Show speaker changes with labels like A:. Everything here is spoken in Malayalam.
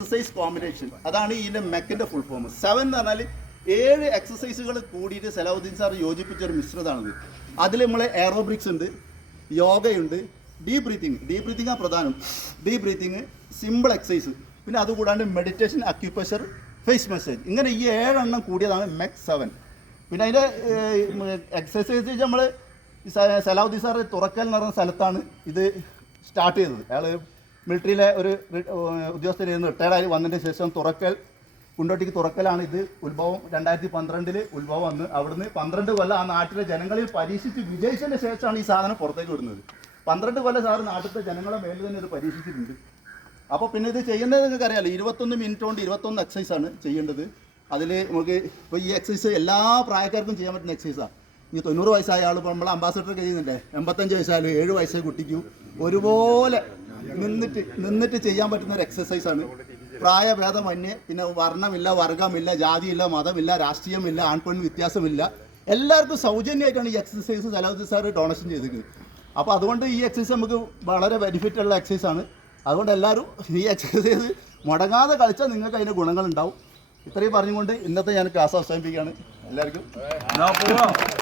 A: എക്സസൈസ് കോമ്പിനേഷൻ അതാണ് ഇതിന്റെ മെക്കിന്റെ ഫുൾ ഫോം സെവൻ എന്ന് പറഞ്ഞാൽ ഏഴ് എക്സസൈസുകൾ കൂടിയിട്ട് സലാഹുദ്ദീൻ സാർ യോജിപ്പിച്ച ഒരു മിശ്രിതമാണിത്. അതിൽ നമ്മൾ എയറോബ്രിക്സ് ഉണ്ട് യോഗയുണ്ട് ഡീപ് ബ്രീത്തിങ് ഡീപ് ബ്രീത്തിങ് ആ പ്രധാനം. ഡീപ് ബ്രീത്തിങ് സിമ്പിൾ എക്സസൈസ് പിന്നെ അതുകൂടാണ്ട് മെഡിറ്റേഷൻ അക്യുപ്രഷർ ഫേസ് മെസ്സേജ് ഇങ്ങനെ ഈ ഏഴെണ്ണം കൂടിയതാണ് മെക് സെവൻ പിന്നെ അതിന്റെ എക്സസൈസ് നമ്മൾ സലാഹുദ്ദീൻ സാർ തുറക്കൽ എന്ന് സ്ഥലത്താണ് ഇത് സ്റ്റാർട്ട് ചെയ്തത്. അയാൾ മിലിറ്ററിയിലെ ഒരു ഏഹ് ഉദ്യോഗസ്ഥനായിരുന്നു റിട്ടയർഡായി വന്നതിന് ശേഷം തുറക്കൽ കുണ്ടോട്ടിക്ക് തുറക്കലാണ് ഇത് ഉത്ഭവം. രണ്ടായിരത്തി പന്ത്രണ്ടിൽ ഉത്ഭവം വന്ന് അവിടുന്ന് പന്ത്രണ്ട് കൊല്ലം ആ നാട്ടിലെ ജനങ്ങളിൽ പരീക്ഷിച്ച് വിജയിച്ചതിന് ശേഷമാണ് ഈ സാധനം പുറത്തേക്ക് വിടുന്നത്. പന്ത്രണ്ട് കൊല്ലം സാറ് നാട്ടിലത്തെ ജനങ്ങളെ മേലിൽ തന്നെ ഇത് പരീക്ഷിച്ചിട്ടുണ്ട്. അപ്പോൾ പിന്നെ ഇത് ചെയ്യുന്നത് നിങ്ങൾക്ക് അറിയാലോ ഇരുപത്തൊന്ന് മിനിറ്റ് കൊണ്ട് ഇരുപത്തൊന്ന് എക്സസൈസ് ആണ് ചെയ്യേണ്ടത്. അതിൽ നമുക്ക് ഇപ്പോൾ ഈ എക്സസൈസ് എല്ലാ പ്രായക്കാർക്കും ചെയ്യാൻ പറ്റുന്ന എക്സസൈസാണ് ഇനി തൊണ്ണൂറ് വയസ്സായ ആൾ ഇപ്പോൾ നമ്മൾ അംബാസഡർ ചെയ്യുന്നുണ്ടേ എൺപത്തഞ്ച് വയസ്സായാലും ഏഴ് വയസ്സായ കുട്ടിക്കും ഒരുപോലെ നിന്നിട്ട് നിന്നിട്ട് ചെയ്യാൻ പറ്റുന്ന ഒരു എക്സസൈസാണ് പ്രായഭേദമന്യേ പിന്നെ വർണമില്ല വർഗമില്ല ജാതിയില്ല മതമില്ല രാഷ്ട്രീയമില്ല ആൺപെൺ വ്യത്യാസമില്ല. എല്ലാവർക്കും സൗജന്യമായിട്ടാണ് ഈ എക്സസൈസ് സലാഹുദ്ദീൻ സാർ ഡൊണേഷൻ ചെയ്തിരിക്കുന്നത് അപ്പോൾ അതുകൊണ്ട് ഈ എക്സസൈസ് നമുക്ക് വളരെ ബെനിഫിറ്റ് ഉള്ള എക്സസൈസാണ് അതുകൊണ്ട് എല്ലാവരും ഈ എക്സസൈസ് മുടങ്ങാതെ കളിച്ചാൽ നിങ്ങൾക്ക് അതിന്റെ ഗുണങ്ങളുണ്ടാവും. ഇത്രയും പറഞ്ഞുകൊണ്ട് ഇന്നത്തെ ഞാൻ ക്ലാസ് അവസാനിപ്പിക്കുകയാണ്. എല്ലാവർക്കും.